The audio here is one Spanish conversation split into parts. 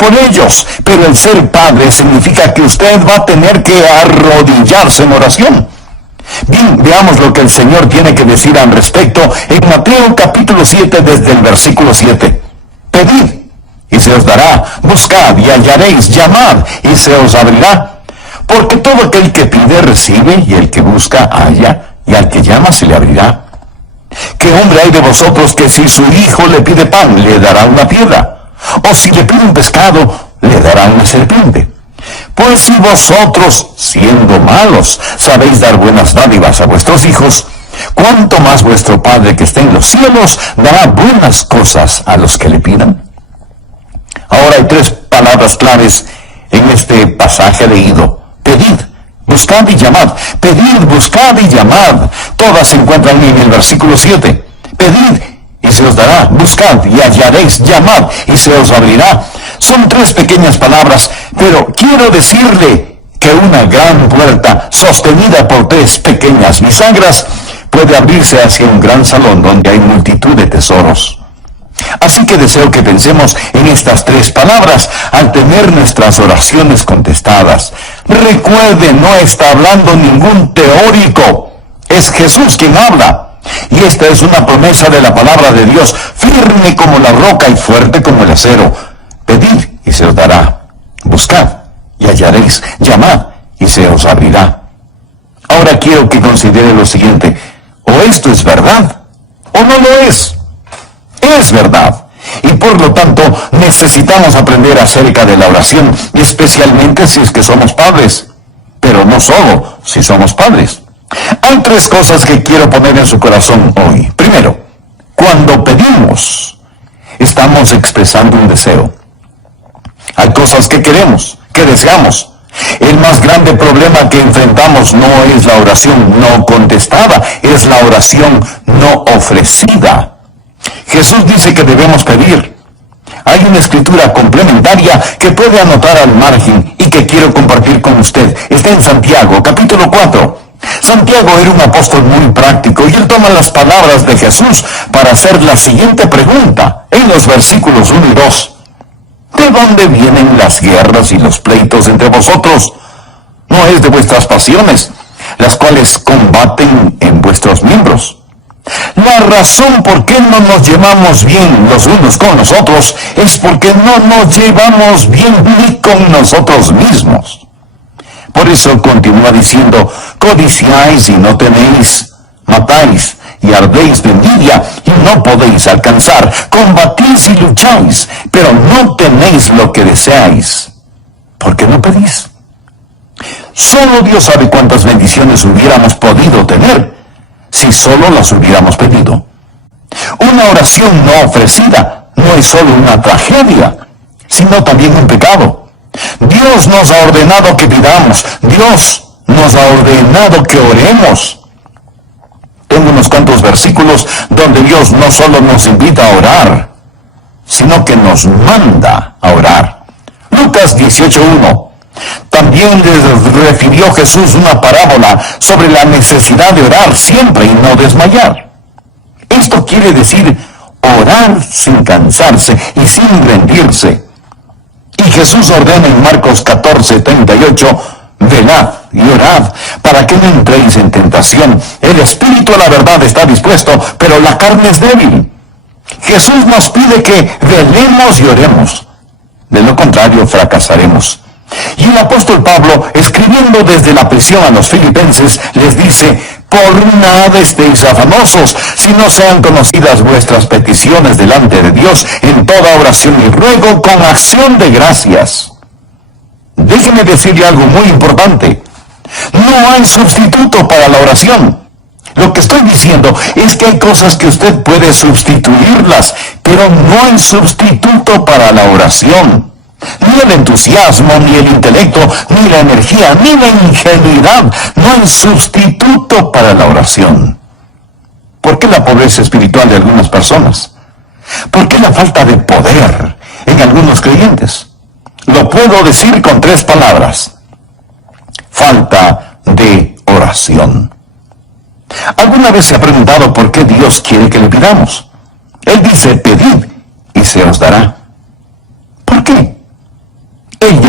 por ellos. Pero el ser padre significa que usted va a tener que arrodillarse en oración. Bien, veamos lo que el Señor tiene que decir al respecto en Mateo capítulo 7 desde el versículo 7. Pedid y se os dará, buscad y hallaréis, llamad y se os abrirá. Porque todo aquel que pide recibe, y el que busca halla, y al que llama se le abrirá. ¿Qué hombre hay de vosotros que si su hijo le pide pan, le dará una piedra? O si le pide un pescado, le dará una serpiente? Pues si vosotros, siendo malos, sabéis dar buenas dádivas a vuestros hijos, ¿cuánto más vuestro Padre que está en los cielos dará buenas cosas a los que le pidan? Ahora hay tres palabras claves en este pasaje leído. Pedid, buscad y llamad. Pedid, buscad y llamad. Todas se encuentran en el versículo 7. Pedid y se os dará. Buscad y hallaréis. Llamad y se os abrirá. Son tres pequeñas palabras, pero quiero decirle que una gran puerta, sostenida por tres pequeñas bisagras, puede abrirse hacia un gran salón donde hay multitud de tesoros. Así que deseo que pensemos en estas tres palabras al tener nuestras oraciones contestadas. Recuerde, no está hablando ningún teórico, es Jesús quien habla. Y esta es una promesa de la palabra de Dios, firme como la roca y fuerte como el acero. Pedid y se os dará, buscad y hallaréis, llamad y se os abrirá. Ahora quiero que considere lo siguiente: o esto es verdad o no lo es. Es verdad, y por lo tanto necesitamos aprender acerca de la oración, especialmente si es que somos padres, pero no solo si somos padres. Hay tres cosas que quiero poner en su corazón hoy. Primero, cuando pedimos, estamos expresando un deseo. Hay cosas que queremos, que deseamos. El más grande problema que enfrentamos no es la oración no contestada, es la oración no ofrecida. Jesús dice que debemos pedir. Hay una escritura complementaria que puede anotar al margen y que quiero compartir con usted. Está en Santiago, capítulo 4. Santiago era un apóstol muy práctico y él toma las palabras de Jesús para hacer la siguiente pregunta en los versículos 1 y 2. ¿De dónde vienen las guerras y los pleitos entre vosotros? ¿No es de vuestras pasiones, las cuales combaten en vuestros miembros? La razón por qué no nos llevamos bien los unos con los otros es porque no nos llevamos bien ni con nosotros mismos. Por eso continúa diciendo: codiciáis y no tenéis, matáis y ardéis de envidia y no podéis alcanzar, combatís y lucháis, pero no tenéis lo que deseáis. ¿Por qué no pedís? Solo Dios sabe cuántas bendiciones hubiéramos podido tener si solo las hubiéramos pedido. Una oración no ofrecida no es solo una tragedia, sino también un pecado. Dios nos ha ordenado que pidamos, Dios nos ha ordenado que oremos. Tengo unos cuantos versículos donde Dios no solo nos invita a orar, sino que nos manda a orar. Lucas 18:1. También les refirió Jesús una parábola sobre la necesidad de orar siempre y no desmayar. Esto quiere decir orar sin cansarse y sin rendirse. Y Jesús ordena en Marcos 14:38, velad y orad para que no entréis en tentación. El espíritu a la verdad está dispuesto, pero la carne es débil. Jesús nos pide que velemos y oremos. De lo contrario, fracasaremos. Y el apóstol Pablo, escribiendo desde la prisión a los filipenses, les dice: por nada estéis afanosos, si no sean conocidas vuestras peticiones delante de Dios en toda oración y ruego con acción de gracias. Déjeme decirle algo muy importante: no hay sustituto para la oración. Lo que estoy diciendo es que hay cosas que usted puede sustituirlas, pero no hay sustituto para la oración. Ni el entusiasmo, ni el intelecto, ni la energía, ni la ingenuidad. No hay sustituto para la oración. ¿Por qué la pobreza espiritual de algunas personas? ¿Por qué la falta de poder en algunos creyentes? Lo puedo decir con tres palabras: falta de oración. ¿Alguna vez se ha preguntado por qué Dios quiere que le pidamos? Él dice: pedid y se os dará. ¿Por qué?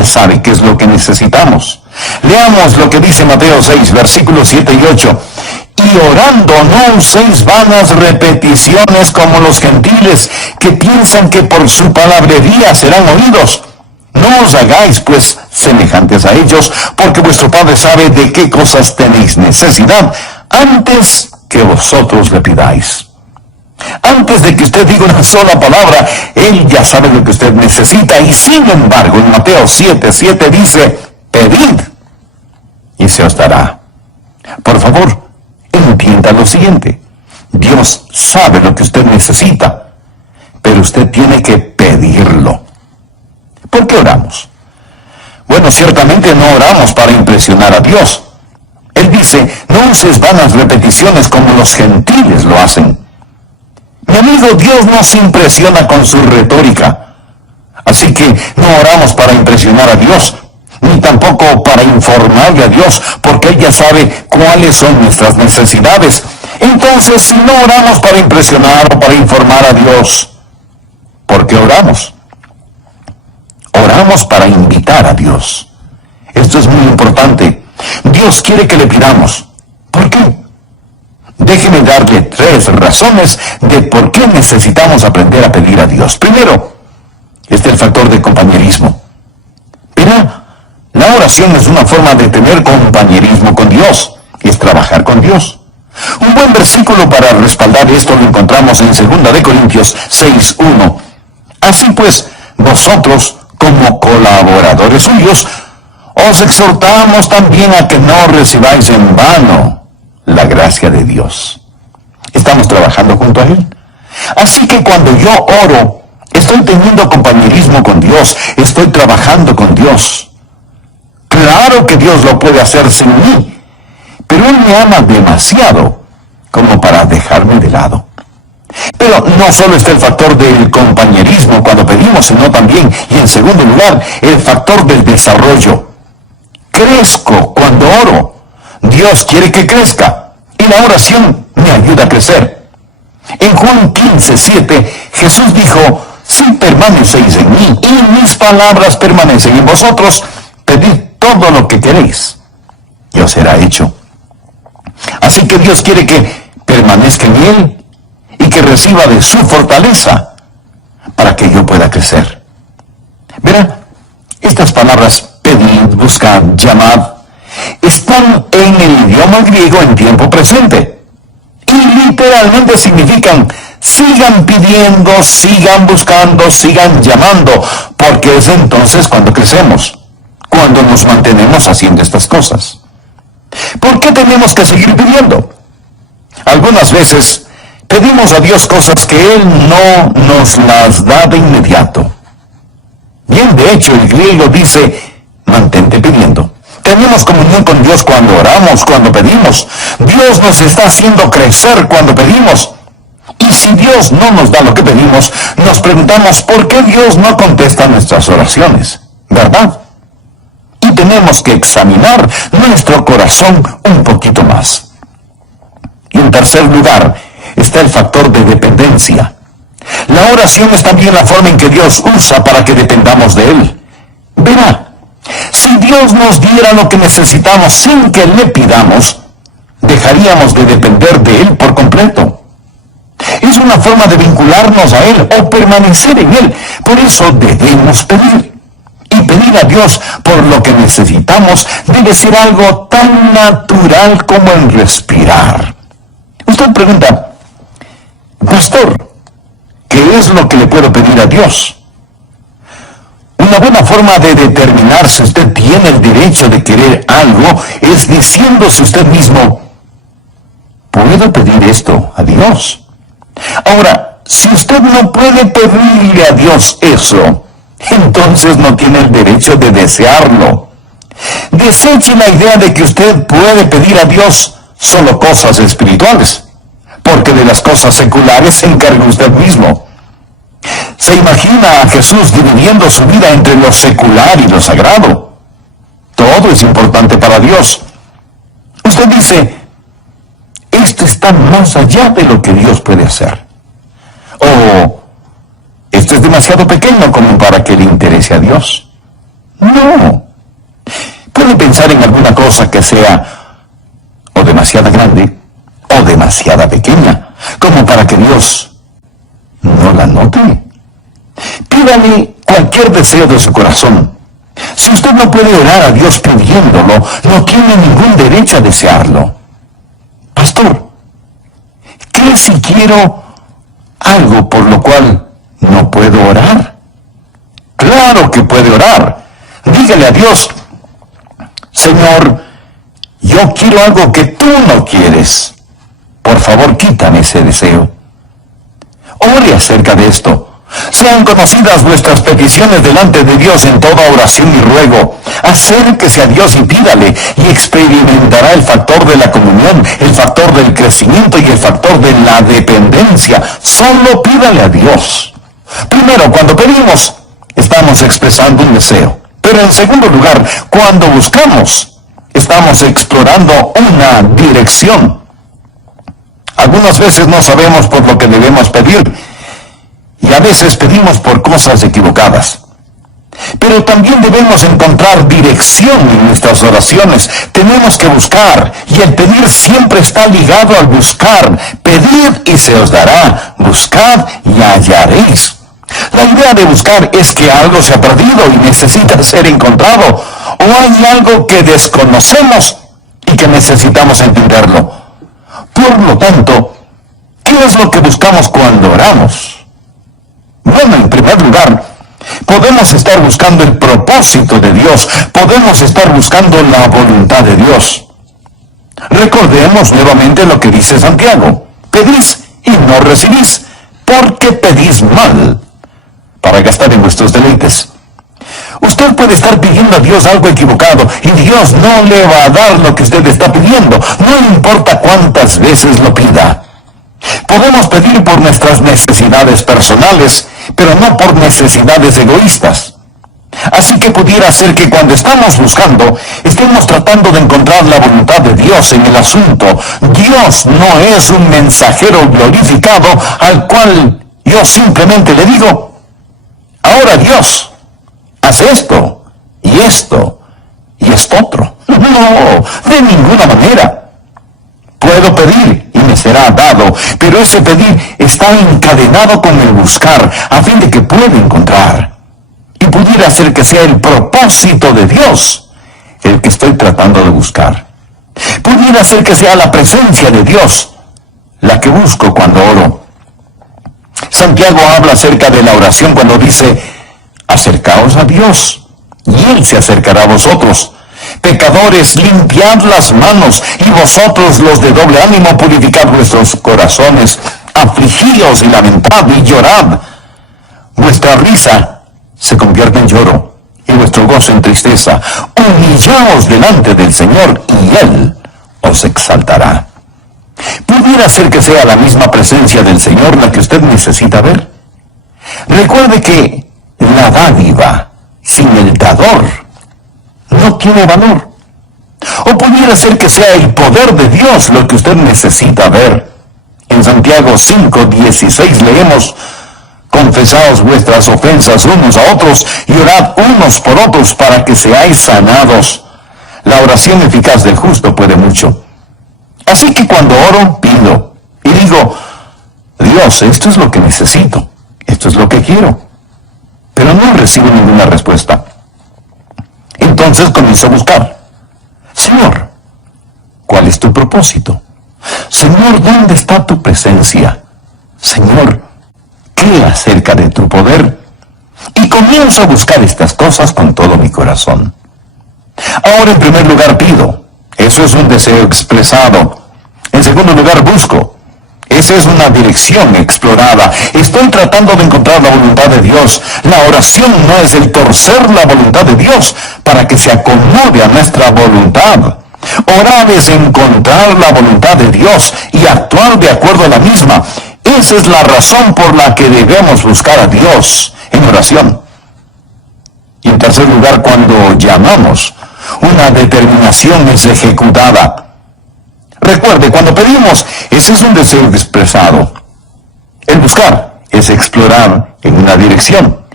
Padre sabe qué es lo que necesitamos. Leamos lo que dice Mateo 6, versículos 7 y 8. Y orando no uséis vanas repeticiones como los gentiles, que piensan que por su palabrería serán oídos. No os hagáis, pues, semejantes a ellos, porque vuestro Padre sabe de qué cosas tenéis necesidad, antes que vosotros le pidáis. Antes de que usted diga una sola palabra, Él ya sabe lo que usted necesita, y sin embargo, en Mateo 7:7 dice, pedid, y se os dará. Por favor, entienda lo siguiente. Dios sabe lo que usted necesita, pero usted tiene que pedirlo. ¿Por qué oramos? Bueno, ciertamente no oramos para impresionar a Dios. Él dice, no uses vanas repeticiones como los gentiles lo hacen. Mi amigo, Dios no se impresiona con su retórica. Así que no oramos para impresionar a Dios, ni tampoco para informarle a Dios, porque Él ya sabe cuáles son nuestras necesidades. Entonces, si no oramos para impresionar o para informar a Dios, ¿por qué oramos? Oramos para invitar a Dios. Esto es muy importante. Dios quiere que le pidamos. ¿Por qué? Déjeme darle 3 razones de por qué necesitamos aprender a pedir a Dios. Primero, este es el factor de compañerismo. Mira, la oración es una forma de tener compañerismo con Dios. Es trabajar con Dios. Un buen versículo para respaldar esto lo encontramos en 2 de Corintios 6:1. Así pues, vosotros, como colaboradores suyos, os exhortamos también a que no recibáis en vano la gracia de Dios. Estamos trabajando junto a Él. Así que cuando yo oro, estoy teniendo compañerismo con Dios, estoy trabajando con Dios. Claro que Dios lo puede hacer sin mí, pero Él me ama demasiado como para dejarme de lado. Pero no solo está el factor del compañerismo cuando pedimos, sino también, y en segundo lugar, el factor del desarrollo. Crezco cuando oro. Dios quiere que crezca, y la oración me ayuda a crecer. En Juan 15:7, Jesús dijo, si permanecéis en mí, y mis palabras permanecen en vosotros, pedid todo lo que queréis, y os será hecho. Así que Dios quiere que permanezca en Él, y que reciba de su fortaleza para que yo pueda crecer. Verá, estas palabras, pedid, buscad, llamad, están en el idioma griego en tiempo presente. Y literalmente significan, sigan pidiendo, sigan buscando, sigan llamando, porque es entonces cuando crecemos, cuando nos mantenemos haciendo estas cosas. ¿Por qué tenemos que seguir pidiendo? Algunas veces pedimos a Dios cosas que Él no nos las da de inmediato. Bien, de hecho, el griego dice, mantente pidiendo. Tenemos comunión con Dios cuando oramos, cuando pedimos. Dios nos está haciendo crecer cuando pedimos. Y si Dios no nos da lo que pedimos, nos preguntamos por qué Dios no contesta nuestras oraciones, ¿verdad? Y tenemos que examinar nuestro corazón un poquito más. Y en tercer lugar, está el factor de dependencia. La oración es también la forma en que Dios usa para que dependamos de Él. Verá, si Dios nos diera lo que necesitamos sin que le pidamos, dejaríamos de depender de Él por completo. Es una forma de vincularnos a Él o permanecer en Él. Por eso debemos pedir. Y pedir a Dios por lo que necesitamos debe ser algo tan natural como el respirar. Usted pregunta, pastor, ¿qué es lo que le puedo pedir a Dios? Una buena forma de determinar si usted tiene el derecho de querer algo es diciéndose usted mismo, ¿puedo pedir esto a Dios? Ahora, si usted no puede pedirle a Dios eso, entonces no tiene el derecho de desearlo. Deseche la idea de que usted puede pedir a Dios solo cosas espirituales, porque de las cosas seculares se encarga usted mismo. ¿Se imagina a Jesús dividiendo su vida entre lo secular y lo sagrado? Todo es importante para Dios. Usted dice, esto está más allá de lo que Dios puede hacer. O, esto es demasiado pequeño como para que le interese a Dios. No, No. Puede pensar en alguna cosa que sea o demasiado grande o demasiado pequeña, como para que Dios no la note. Pídale cualquier deseo de su corazón. Si usted no puede orar a Dios pidiéndolo, no tiene ningún derecho a desearlo. Pastor, ¿qué si quiero algo por lo cual no puedo orar? Claro que puede orar. Dígale a Dios: Señor, yo quiero algo que tú no quieres. Por favor, quítame ese deseo. Ore acerca de esto. Sean conocidas vuestras peticiones delante de Dios en toda oración y ruego. Acérquese a Dios y pídale, y experimentará el factor de la comunión, el factor del crecimiento y el factor de la dependencia. Solo pídale a Dios. Primero, cuando pedimos, estamos expresando un deseo. Pero en segundo lugar, cuando buscamos, estamos explorando una dirección. Algunas veces no sabemos por lo que debemos pedir, y a veces pedimos por cosas equivocadas. Pero también debemos encontrar dirección en nuestras oraciones. Tenemos que buscar, y el pedir siempre está ligado al buscar. Pedid y se os dará. Buscad y hallaréis. La idea de buscar es que algo se ha perdido y necesita ser encontrado, o hay algo que desconocemos y que necesitamos entenderlo. Por lo tanto, ¿qué es lo que buscamos cuando oramos? Bueno, en primer lugar, podemos estar buscando el propósito de Dios, podemos estar buscando la voluntad de Dios. Recordemos nuevamente lo que dice Santiago: pedís y no recibís, porque pedís mal, para gastar en vuestros deleites. Usted puede estar pidiendo a Dios algo equivocado, y Dios no le va a dar lo que usted está pidiendo, no importa cuántas veces lo pida. Podemos pedir por nuestras necesidades personales, pero no por necesidades egoístas. Así que pudiera ser que cuando estamos buscando, estemos tratando de encontrar la voluntad de Dios en el asunto. Dios no es un mensajero glorificado al cual yo simplemente le digo: ahora Dios, haz esto, y esto, y esto otro. No, de ninguna manera. Puedo pedir y me será dado, pero ese pedir está encadenado con el buscar, a fin de que pueda encontrar. Y pudiera ser que sea el propósito de Dios el que estoy tratando de buscar. Pudiera ser que sea la presencia de Dios la que busco cuando oro. Santiago habla acerca de la oración cuando dice: acercaos a Dios, y Él se acercará a vosotros. Pecadores, limpiad las manos, y vosotros los de doble ánimo, purificad vuestros corazones. Afligíos y lamentad y llorad. Vuestra risa se convierte en lloro, y vuestro gozo en tristeza. Humillaos delante del Señor, y Él os exaltará. Pudiera ser que sea la misma presencia del Señor la que usted necesita ver. Recuerde que la dádiva sin el dador no tiene valor. O pudiera ser que sea el poder de Dios lo que usted necesita ver. En Santiago 5:16 leemos: confesaos vuestras ofensas unos a otros y orad unos por otros para que seáis sanados. La oración eficaz del justo puede mucho. Así que cuando oro, pido y digo: Dios, esto es lo que necesito, esto es lo que quiero. Pero no recibo ninguna respuesta. Entonces comienzo a buscar. Señor, ¿cuál es tu propósito? Señor, ¿dónde está tu presencia? Señor, ¿qué acerca de tu poder? Y comienzo a buscar estas cosas con todo mi corazón. Ahora, en primer lugar, pido. Eso es un deseo expresado. En segundo lugar, busco. Esa es una dirección explorada. Estoy tratando de encontrar la voluntad de Dios. La oración no es el torcer la voluntad de Dios para que se acomode a nuestra voluntad. Orar es encontrar la voluntad de Dios y actuar de acuerdo a la misma. Esa es la razón por la que debemos buscar a Dios en oración. Y en tercer lugar, cuando llamamos, una determinación es ejecutada. Recuerde, cuando pedimos, ese es un deseo expresado. El buscar es explorar en una dirección.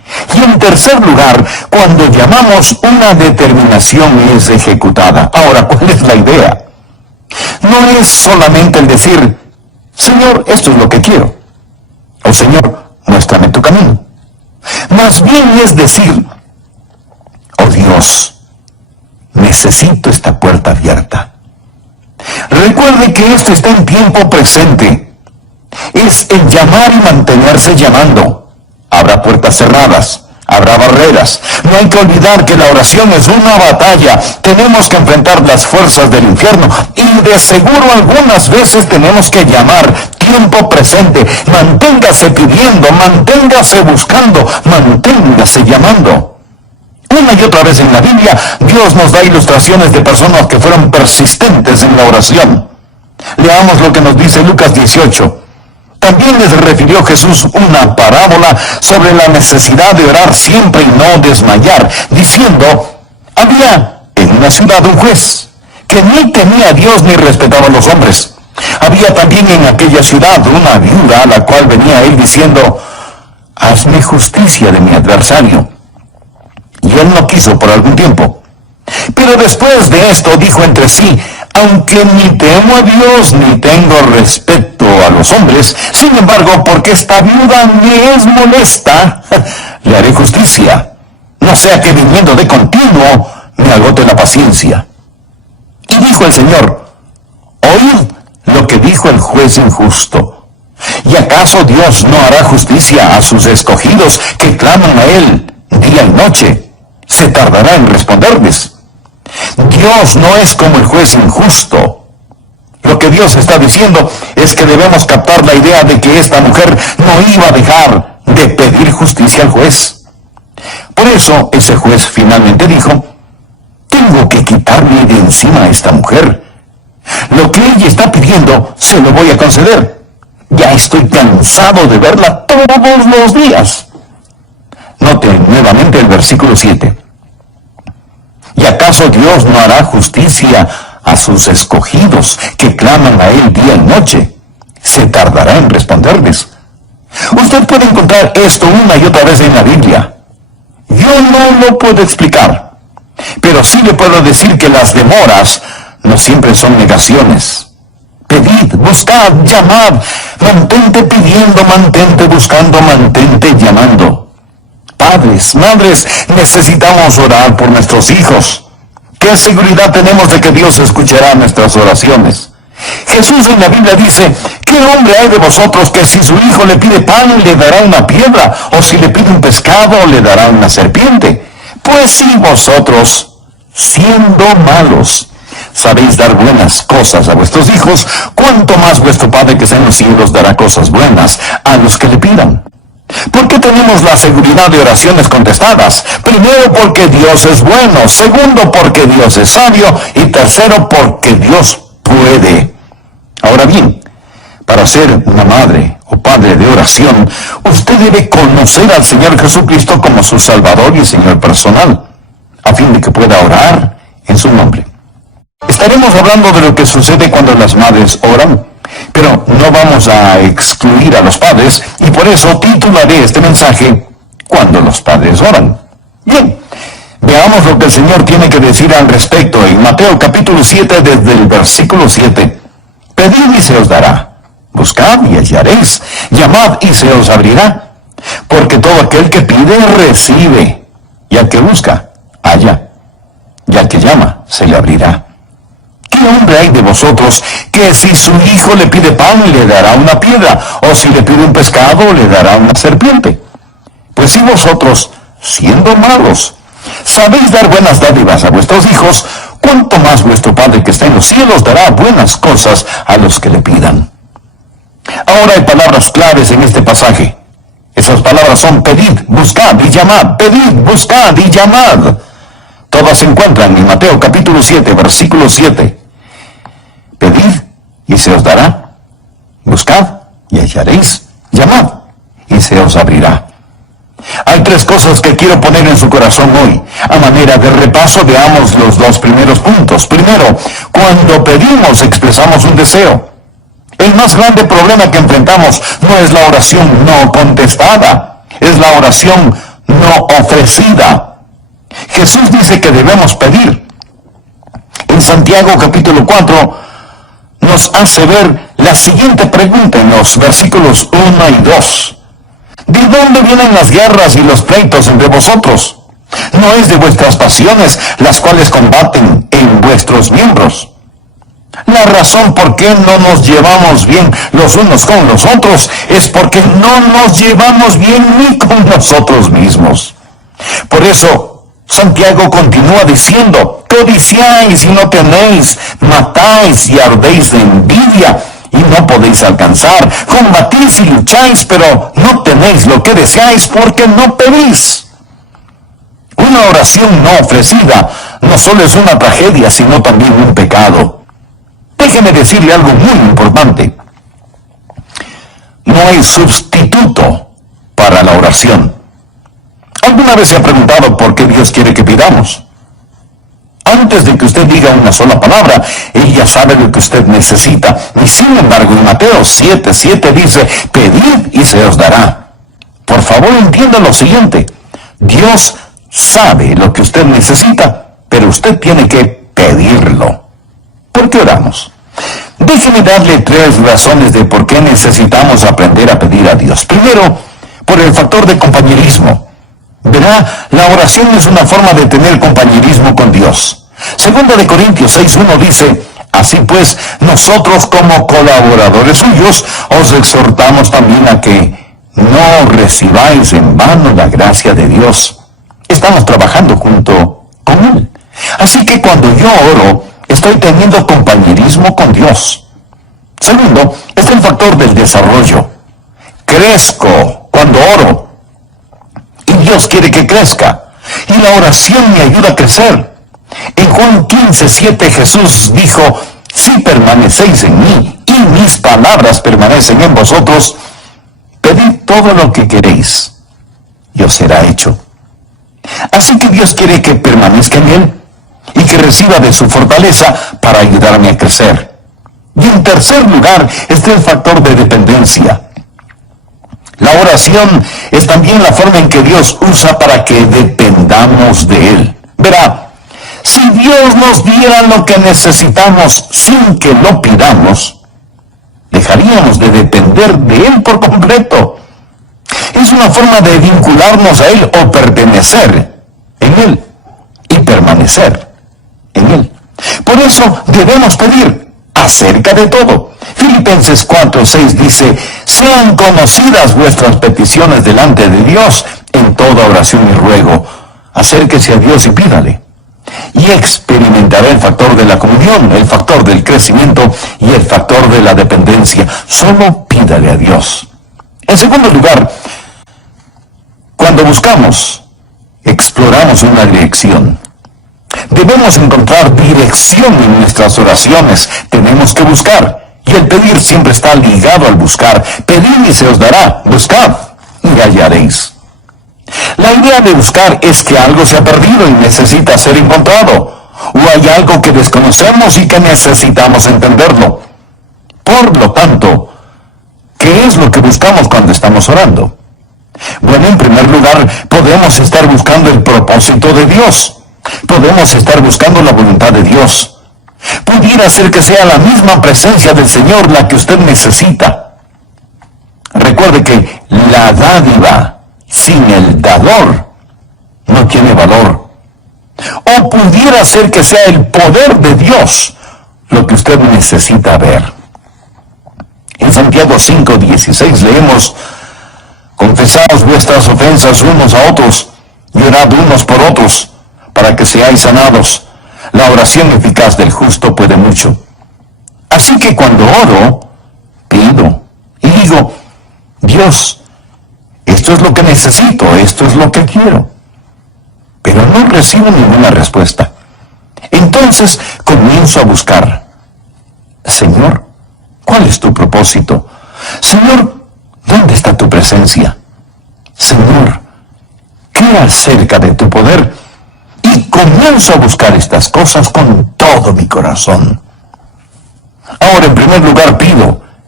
Y en tercer lugar, cuando llamamos, una determinación es ejecutada. Ahora, ¿cuál es la idea? No es solamente el decir, Señor, esto es lo que quiero. O Señor, muéstrame tu camino. Más bien es decir, oh Dios, necesito esta puerta abierta. Recuerde que esto está en tiempo presente. Es el llamar y mantenerse llamando. Habrá puertas cerradas, habrá barreras. No hay que olvidar que la oración es una batalla. Tenemos que enfrentar las fuerzas del infierno y de seguro algunas veces tenemos que llamar. Tiempo presente. Manténgase pidiendo, manténgase buscando, manténgase llamando. Una y otra vez en la Biblia, Dios nos da ilustraciones de personas que fueron persistentes en la oración. Leamos lo que nos dice Lucas 18. También les refirió Jesús una parábola sobre la necesidad de orar siempre y no desmayar, diciendo, había en una ciudad un juez que ni temía a Dios ni respetaba a los hombres. Había también en aquella ciudad una viuda a la cual venía él diciendo, hazme justicia de mi adversario. Y él no quiso por algún tiempo. Pero después de esto dijo entre sí, aunque ni temo a Dios ni tengo respeto a los hombres, sin embargo, porque esta viuda me es molesta, le haré justicia, no sea que viniendo de continuo me agote la paciencia. Y dijo el Señor, oíd lo que dijo el juez injusto. ¿Y acaso Dios no hará justicia a sus escogidos que claman a Él día y noche? Se tardará en responderles. Dios no es como el juez injusto. Lo que Dios está diciendo es que debemos captar la idea de que esta mujer no iba a dejar de pedir justicia al juez. Por eso ese juez finalmente dijo, tengo que quitarme de encima a esta mujer. Lo que ella está pidiendo se lo voy a conceder. Ya estoy cansado de verla todos los días. Note nuevamente el versículo 7. ¿Y acaso Dios no hará justicia a sus escogidos que claman a Él día y noche? Se tardará en responderles. Usted puede encontrar esto una y otra vez en la Biblia. Yo no lo puedo explicar, pero sí le puedo decir que las demoras no siempre son negaciones. Pedid, buscad, llamad, mantente pidiendo, mantente buscando, mantente llamando. Padres, madres, necesitamos orar por nuestros hijos. ¿Qué seguridad tenemos de que Dios escuchará nuestras oraciones? Jesús en la Biblia dice, ¿qué hombre hay de vosotros que si su hijo le pide pan le dará una piedra? ¿O si le pide un pescado le dará una serpiente? Pues si vosotros, siendo malos, sabéis dar buenas cosas a vuestros hijos, ¿cuánto más vuestro Padre que está en los cielos dará cosas buenas a los que le pidan? ¿Por qué tenemos la seguridad de oraciones contestadas? Primero, porque Dios es bueno. Segundo, porque Dios es sabio. Y tercero, porque Dios puede. Ahora bien, para ser una madre o padre de oración, usted debe conocer al Señor Jesucristo como su Salvador y Señor personal, a fin de que pueda orar en su nombre. Estaremos hablando de lo que sucede cuando las madres oran, pero no vamos a excluir a los padres, y por eso titularé este mensaje, Cuando los padres oran. Bien, veamos lo que el Señor tiene que decir al respecto en Mateo capítulo 7, desde el versículo 7. Pedid y se os dará, buscad y hallaréis, llamad y se os abrirá, porque todo aquel que pide recibe, y al que busca, halla, y al que llama, se le abrirá. ¿Qué hombre hay de vosotros que si su hijo le pide pan le dará una piedra, o si le pide un pescado le dará una serpiente? Pues si vosotros, siendo malos, sabéis dar buenas dádivas a vuestros hijos, cuánto más vuestro Padre que está en los cielos dará buenas cosas a los que le pidan. Ahora hay palabras claves en este pasaje. Esas palabras son pedid, buscad y llamad, pedid, buscad y llamad. Todas se encuentran en Mateo capítulo 7, versículo 7. Pedid y se os dará, buscad y hallaréis, llamad y se os abrirá. Hay tres cosas que quiero poner en su corazón hoy. A manera de repaso, veamos los dos primeros puntos. Primero, cuando pedimos expresamos un deseo. El más grande problema que enfrentamos no es la oración no contestada, es la oración no ofrecida. Jesús dice que debemos pedir. En Santiago capítulo 4 nos hace ver la siguiente pregunta en los versículos 1 y 2. ¿De dónde vienen las guerras y los pleitos entre vosotros? ¿No es de vuestras pasiones las cuales combaten en vuestros miembros? La razón por qué no nos llevamos bien los unos con los otros es porque no nos llevamos bien ni con nosotros mismos. Por eso, Santiago continúa diciendo: codiciáis y no tenéis, matáis y ardéis de envidia y no podéis alcanzar, combatís y lucháis, pero no tenéis lo que deseáis porque no pedís. Una oración no ofrecida no solo es una tragedia, sino también un pecado. Déjeme decirle algo muy importante. No hay sustituto para la oración. ¿Alguna vez se ha preguntado por qué Dios quiere que pidamos? Antes de que usted diga una sola palabra, Él ya sabe lo que usted necesita. Y sin embargo, en Mateo 7:7 dice: pedid y se os dará. Por favor, entienda lo siguiente. Dios sabe lo que usted necesita, pero usted tiene que pedirlo. ¿Por qué oramos? Déjeme darle 3 razones de por qué necesitamos aprender a pedir a Dios. Primero, por el factor de compañerismo. Verá, la oración es una forma de tener compañerismo con Dios. Segunda de Corintios 6:1 dice: así pues, nosotros como colaboradores suyos os exhortamos también a que no recibáis en vano la gracia de Dios. Estamos trabajando junto con Él. Así que cuando yo oro, estoy teniendo compañerismo con Dios. Segundo, es el factor del desarrollo. Crezco cuando oro. Y Dios quiere que crezca. Y la oración me ayuda a crecer. En Juan 15:7 Jesús dijo: si permanecéis en mí y mis palabras permanecen en vosotros, pedid todo lo que queréis y os será hecho. Así que Dios quiere que permanezca en Él y que reciba de su fortaleza para ayudarme a crecer. Y en tercer lugar está el factor de dependencia. La oración es también la forma en que Dios usa para que dependamos de Él. Verá, si Dios nos diera lo que necesitamos sin que lo pidamos, dejaríamos de depender de Él por completo. Es una forma de vincularnos a Él o pertenecer en Él y permanecer en Él. Por eso debemos pedir acerca de todo. Filipenses 4:6 dice: sean conocidas vuestras peticiones delante de Dios en toda oración y ruego. Acérquese a Dios y pídale. Y experimentará el factor de la comunión, el factor del crecimiento y el factor de la dependencia. Solo pídale a Dios. En segundo lugar, cuando buscamos, exploramos una dirección. Debemos encontrar dirección en nuestras oraciones. Tenemos que buscar. Y el pedir siempre está ligado al buscar. Pedid y se os dará. Buscad y hallaréis. La idea de buscar es que algo se ha perdido y necesita ser encontrado. O hay algo que desconocemos y que necesitamos entenderlo. Por lo tanto, ¿qué es lo que buscamos cuando estamos orando? Bueno, en primer lugar, podemos estar buscando el propósito de Dios. Podemos estar buscando la voluntad de Dios. Pudiera ser que sea la misma presencia del Señor la que usted necesita. Recuerde que la dádiva sin el dador no tiene valor. O pudiera ser que sea el poder de Dios lo que usted necesita ver. En Santiago 5:16 leemos: confesaos vuestras ofensas unos a otros y orad unos por otros, para que seáis sanados. La oración eficaz del justo puede mucho. Así que cuando oro, pido y digo: Dios, esto es lo que necesito, esto es lo que quiero. Pero no recibo ninguna respuesta. Entonces comienzo a buscar: Señor, ¿cuál es tu propósito? Señor, ¿dónde está tu presencia? Señor, ¿qué acerca de tu poder? Y comienzo a buscar estas cosas con todo mi corazón. Ahora, en primer lugar, pido.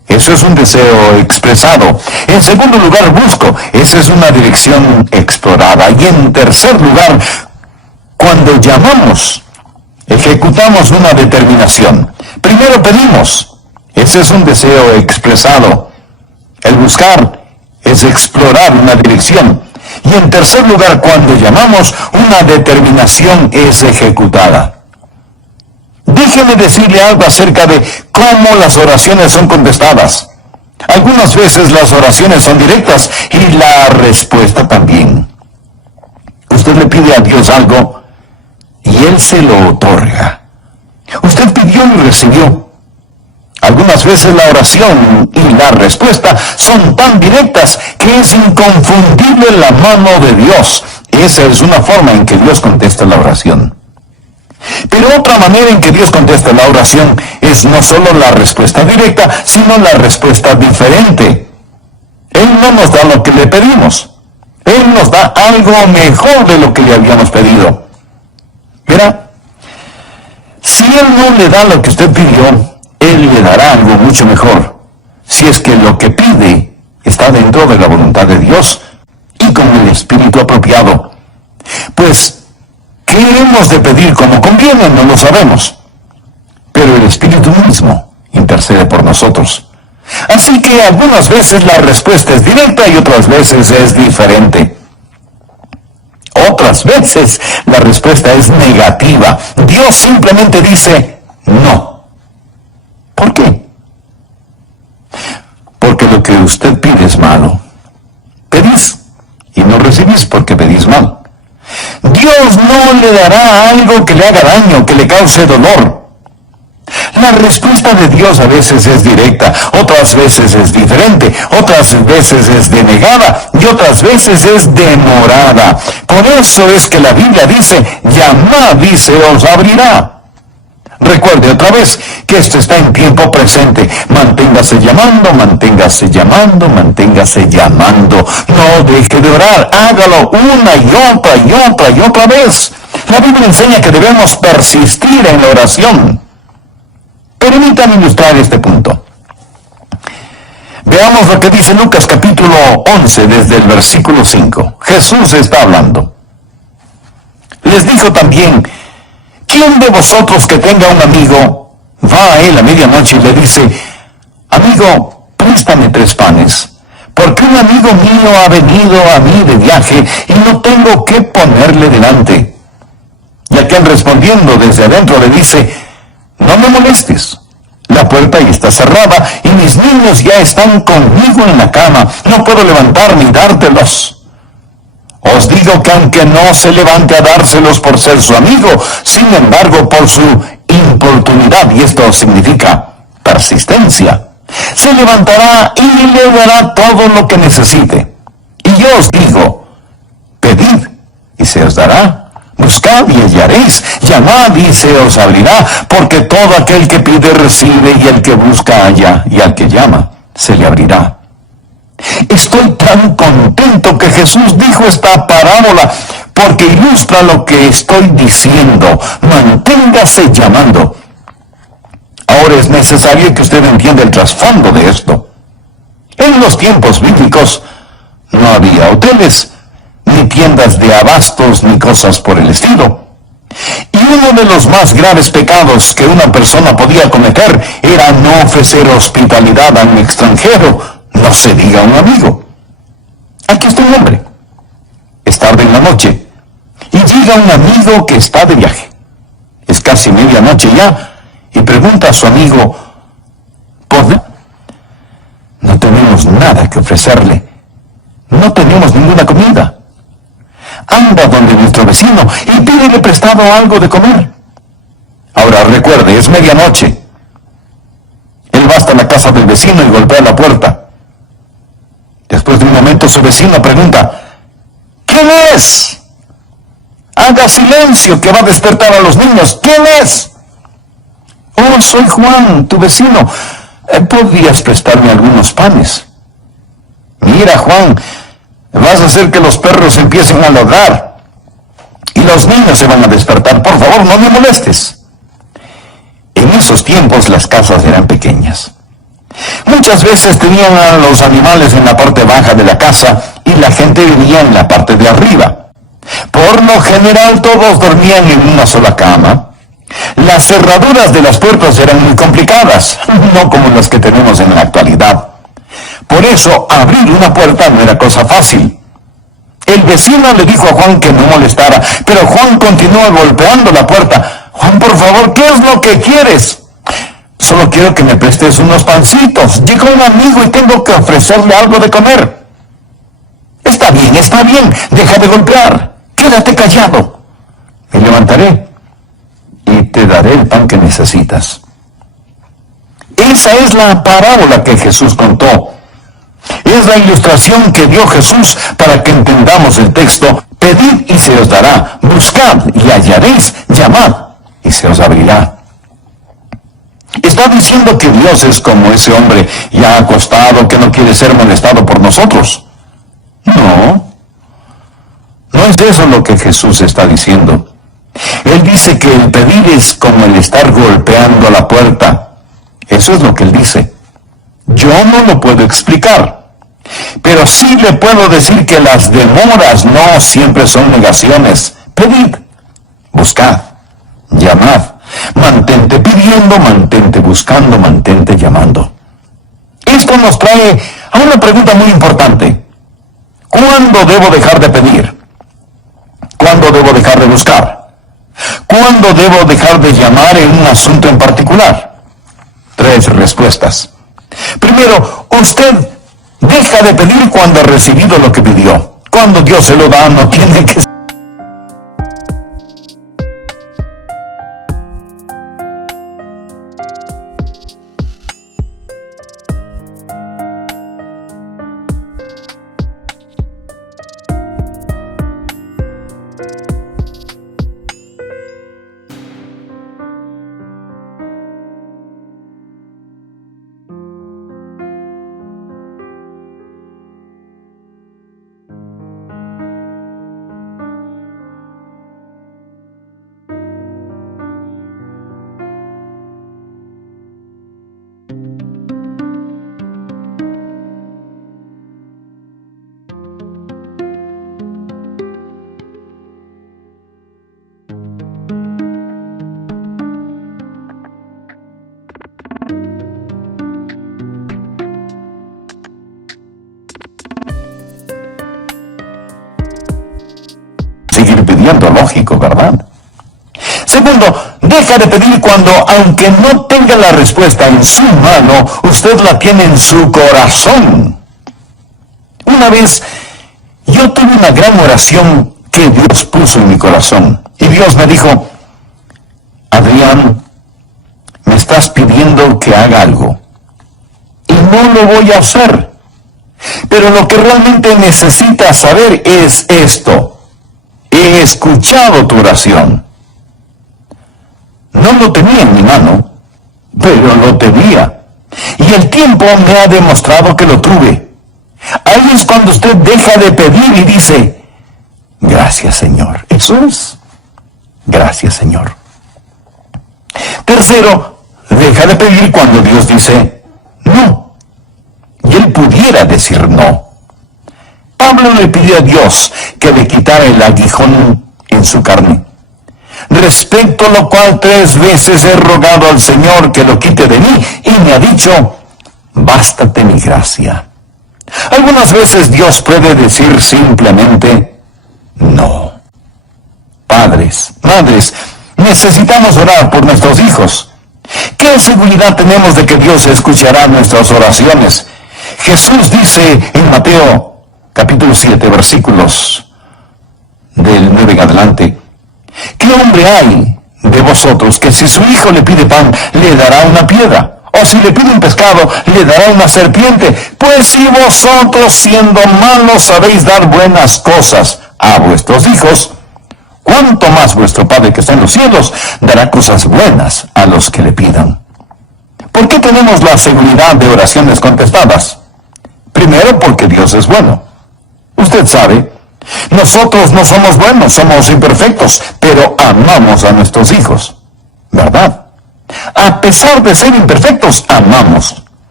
Eso es un deseo expresado. En segundo lugar, busco. Esa es una dirección explorada. Y en tercer lugar, cuando llamamos, ejecutamos una determinación. Primero pedimos. Ese es un deseo expresado. El buscar es explorar una dirección. Y en tercer lugar, cuando llamamos, una determinación es ejecutada. Déjeme decirle algo acerca de cómo las oraciones son contestadas. Algunas veces las oraciones son directas y la respuesta también. Usted le pide a Dios algo y Él se lo otorga. Usted pidió y recibió. Algunas veces la oración y la respuesta son tan directas que es inconfundible la mano de Dios. Esa es una forma en que Dios contesta la oración. Pero otra manera en que Dios contesta la oración es no solo la respuesta directa, sino la respuesta diferente. Él no nos da lo que le pedimos. Él nos da algo mejor de lo que le habíamos pedido. Verá, si Él no le da lo que usted pidió, Él le dará algo mucho mejor. Si es que lo que pide está dentro de la voluntad de Dios y con el espíritu apropiado. Pues, ¿qué hemos de pedir como conviene? No lo sabemos. Pero el Espíritu mismo intercede por nosotros. Así que algunas veces la respuesta es directa y otras veces es diferente. Otras veces la respuesta es negativa. Dios simplemente dice no. ¿Por qué? Porque lo que usted pide es malo. Pedís y no recibís porque pedís mal. Dios no le dará algo que le haga daño, que le cause dolor. La respuesta de Dios a veces es directa, otras veces es diferente, otras veces es denegada y otras veces es demorada. Por eso es que la Biblia dice, llamad y se os abrirá. Recuerde otra vez que esto está en tiempo presente. Manténgase llamando, manténgase llamando, manténgase llamando. No deje de orar, hágalo una y otra y otra y otra vez. La Biblia enseña que debemos persistir en la oración. Permítanme ilustrar este punto. Veamos lo que dice Lucas capítulo 11 desde el versículo 5. Jesús está hablando. Les dijo también, ¿quién de vosotros que tenga un amigo va a él a medianoche y le dice, amigo, préstame 3 panes, porque un amigo mío ha venido a mí de viaje y no tengo qué ponerle delante? Y aquel respondiendo desde adentro le dice, no me molestes, la puerta ya está cerrada y mis niños ya están conmigo en la cama, no puedo levantarme y dártelos. Os digo que aunque no se levante a dárselos por ser su amigo, sin embargo por su importunidad, y esto significa persistencia, se levantará y le dará todo lo que necesite. Y yo os digo, pedid y se os dará, buscad y hallaréis, llamad y se os abrirá, porque todo aquel que pide recibe y el que busca halla, y al que llama se le abrirá. Estoy tan contento que Jesús dijo esta parábola porque ilustra lo que estoy diciendo. Manténgase llamando. Ahora es necesario que usted entienda el trasfondo de esto. En los tiempos bíblicos no había hoteles, ni tiendas de abastos, ni cosas por el estilo. Y uno de los más graves pecados que una persona podía cometer era no ofrecer hospitalidad a un extranjero, no se diga un amigo. Aquí está un hombre. Es tarde en la noche. Y llega un amigo que está de viaje. Es casi medianoche ya. Y pregunta a su amigo, ¿por? No tenemos nada que ofrecerle. No tenemos ninguna comida. Anda donde nuestro vecino y pídele prestado algo de comer. Ahora recuerde, es medianoche. Él va hasta la casa del vecino y golpea la puerta. Después de un momento su vecino pregunta, ¿quién es? Haga silencio que va a despertar a los niños. ¿Quién es? Oh, soy Juan, tu vecino. ¿Podrías prestarme algunos panes? Mira, Juan, vas a hacer que los perros empiecen a ladrar y los niños se van a despertar. Por favor, no me molestes. En esos tiempos las casas eran pequeñas. Muchas veces tenían a los animales en la parte baja de la casa y la gente vivía en la parte de arriba. Por lo general todos dormían en una sola cama. Las cerraduras de las puertas eran muy complicadas, no como las que tenemos en la actualidad. Por eso abrir una puerta no era cosa fácil. El vecino le dijo a Juan que no molestara, pero Juan continuó golpeando la puerta. Juan, por favor, ¿qué es lo que quieres? Solo quiero que me prestes unos pancitos. Llegó un amigo y tengo que ofrecerle algo de comer. Está bien, deja de golpear. Quédate callado. Me levantaré y te daré el pan que necesitas. Esa es la parábola que Jesús contó. Es la ilustración que dio Jesús para que entendamos el texto. Pedid y se os dará, buscad y hallaréis, llamad y se os abrirá. Está diciendo que Dios es como ese hombre ya acostado que no quiere ser molestado por nosotros. No es eso lo que Jesús está diciendo. Él dice que el pedir es como el estar golpeando la puerta. Eso es lo que él dice. Yo no lo puedo explicar, pero sí le puedo decir que las demoras no siempre son negaciones. Pedid, buscad, llamad, mantente pidiendo, mantente buscando, mantente llamando. Esto nos trae a una pregunta muy importante. ¿Cuándo debo dejar de pedir? ¿Cuándo debo dejar de buscar? ¿Cuándo debo dejar de llamar en un asunto en particular? 3 respuestas. Primero, usted deja de pedir cuando ha recibido lo que pidió. Cuando Dios se lo da, no tiene que seguir pidiendo, lógico, ¿verdad? Segundo, deja de pedir cuando, aunque no tenga la respuesta en su mano, usted la tiene en su corazón. Una vez, yo tuve una gran oración que Dios puso en mi corazón. Y Dios me dijo, Adrián, me estás pidiendo que haga algo. Y no lo voy a hacer. Pero lo que realmente necesitas saber es esto. He escuchado tu oración. No lo tenía en mi mano, pero lo tenía. Y el tiempo me ha demostrado que lo tuve. Ahí es cuando usted deja de pedir y dice, gracias, Señor. Eso es. Gracias, Señor. Tercero, deja de pedir cuando Dios dice no. Y él pudiera decir no. Pablo le pidió a Dios que le quitara el aguijón en su carne. Respecto a lo cual 3 veces he rogado al Señor que lo quite de mí, y me ha dicho, bástate mi gracia. Algunas veces Dios puede decir simplemente no. Padres, madres, necesitamos orar por nuestros hijos. ¿Qué seguridad tenemos de que Dios escuchará nuestras oraciones? Jesús dice en Mateo capítulo 7, versículos del 9 en adelante, ¿qué hombre hay de vosotros que si su hijo le pide pan, le dará una piedra? O si le pide un pescado, le dará una serpiente. Pues si vosotros, siendo malos, sabéis dar buenas cosas a vuestros hijos, ¿cuánto más vuestro Padre que está en los cielos dará cosas buenas a los que le pidan? ¿Por qué tenemos la seguridad de oraciones contestadas? Primero, porque Dios es bueno. Usted sabe, nosotros no somos buenos, somos imperfectos, pero amamos a nuestros hijos, ¿verdad? A pesar de ser imperfectos, amamos.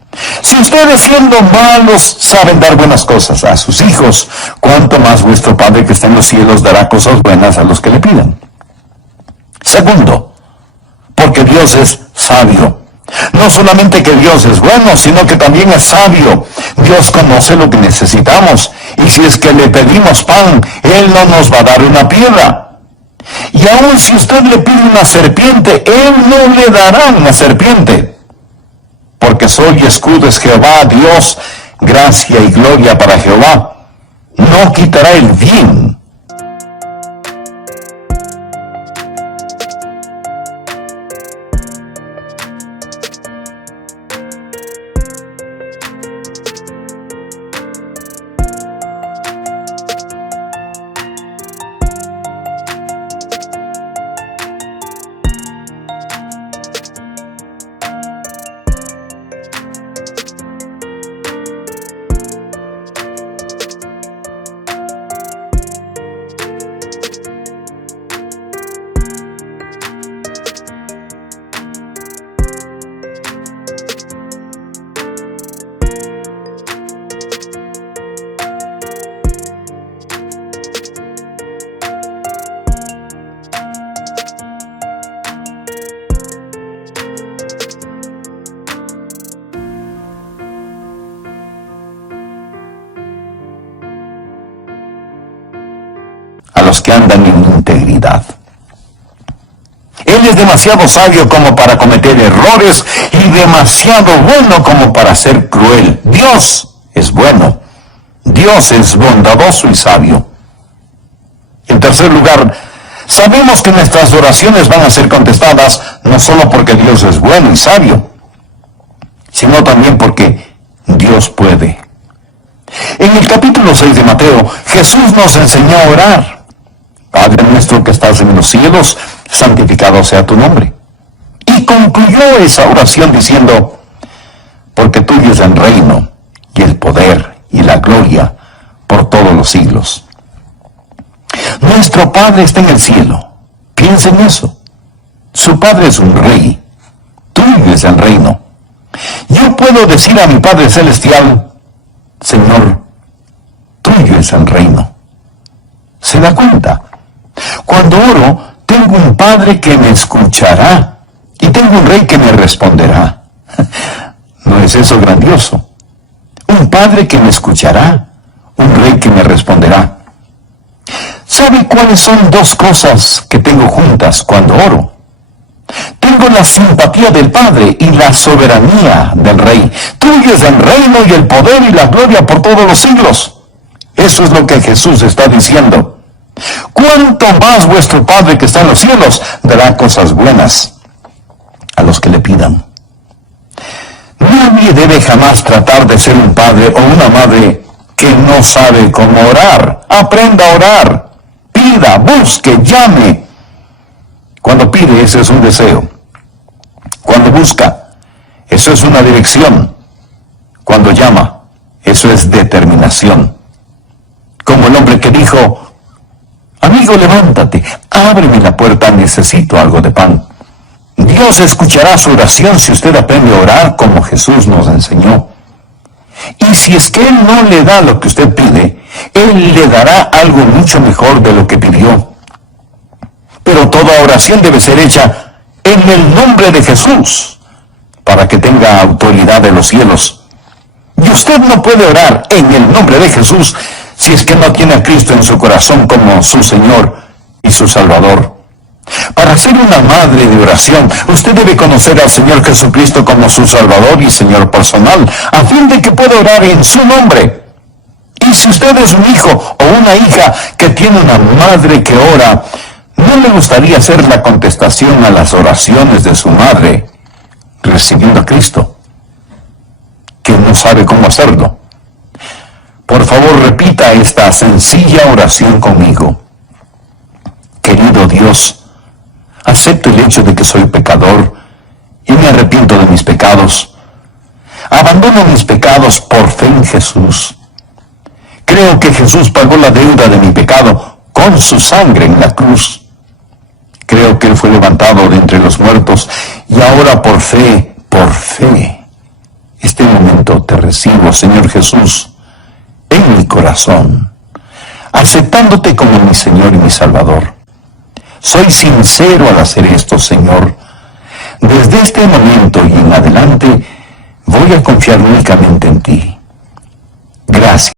Si ustedes siendo malos saben dar buenas cosas a sus hijos, ¿cuánto más vuestro Padre que está en los cielos dará cosas buenas a los que le pidan? Segundo, porque Dios es sabio. No solamente que Dios es bueno, sino que también es sabio. Dios conoce lo que necesitamos. Y si es que le pedimos pan, Él no nos va a dar una piedra. Y aun si usted le pide una serpiente, Él no le dará una serpiente. Porque sol y escudo es Jehová, Dios, gracia y gloria para Jehová. No quitará el bien. A los que andan en integridad. Él es demasiado sabio como para cometer errores y demasiado bueno como para ser cruel. Dios es bueno. Dios es bondadoso y sabio. En tercer lugar, sabemos que nuestras oraciones van a ser contestadas no solo porque Dios es bueno y sabio, sino también porque Dios puede. En el capítulo 6 de Mateo, Jesús nos enseñó a orar. Padre nuestro que estás en los cielos, santificado sea tu nombre. Y concluyó esa oración diciendo, porque tuyo es el reino, y el poder, y la gloria, por todos los siglos. Nuestro Padre está en el cielo. Piensa en eso. Su Padre es un rey. Tuyo es el reino. Yo puedo decir a mi Padre Celestial, Señor, tuyo es el reino. ¿Se da cuenta? Cuando oro, tengo un Padre que me escuchará y tengo un Rey que me responderá. ¿No es eso grandioso? Un Padre que me escuchará, un Rey que me responderá. ¿Sabe cuáles son dos cosas que tengo juntas cuando oro? Tengo la simpatía del Padre y la soberanía del Rey. Tuyo es el reino y el poder y la gloria por todos los siglos. Eso es lo que Jesús está diciendo. ¿Cuánto más vuestro Padre que está en los cielos dará cosas buenas a los que le pidan? Nadie debe jamás tratar de ser un padre o una madre que no sabe cómo orar. Aprenda a orar. Pida, busque, llame. Cuando pide, eso es un deseo. Cuando busca, eso es una dirección. Cuando llama, eso es determinación. Como el hombre que dijo, amigo, levántate, ábreme la puerta, necesito algo de pan. Dios escuchará su oración si usted aprende a orar como Jesús nos enseñó. Y si es que Él no le da lo que usted pide, Él le dará algo mucho mejor de lo que pidió. Pero toda oración debe ser hecha en el nombre de Jesús, para que tenga autoridad de los cielos. Y usted no puede orar en el nombre de Jesús si es que no tiene a Cristo en su corazón como su Señor y su Salvador. Para ser una madre de oración, usted debe conocer al Señor Jesucristo como su Salvador y Señor personal, a fin de que pueda orar en su nombre. Y si usted es un hijo o una hija que tiene una madre que ora, ¿no le gustaría hacer la contestación a las oraciones de su madre, recibiendo a Cristo, que no sabe cómo hacerlo? Por favor, repita esta sencilla oración conmigo. Querido Dios, acepto el hecho de que soy pecador y me arrepiento de mis pecados. Abandono mis pecados por fe en Jesús. Creo que Jesús pagó la deuda de mi pecado con su sangre en la cruz. Creo que Él fue levantado de entre los muertos y ahora por fe, este momento recibo, Señor Jesús, en mi corazón, aceptándote como mi Señor y mi Salvador. Soy sincero al hacer esto, Señor. Desde este momento y en adelante voy a confiar únicamente en ti.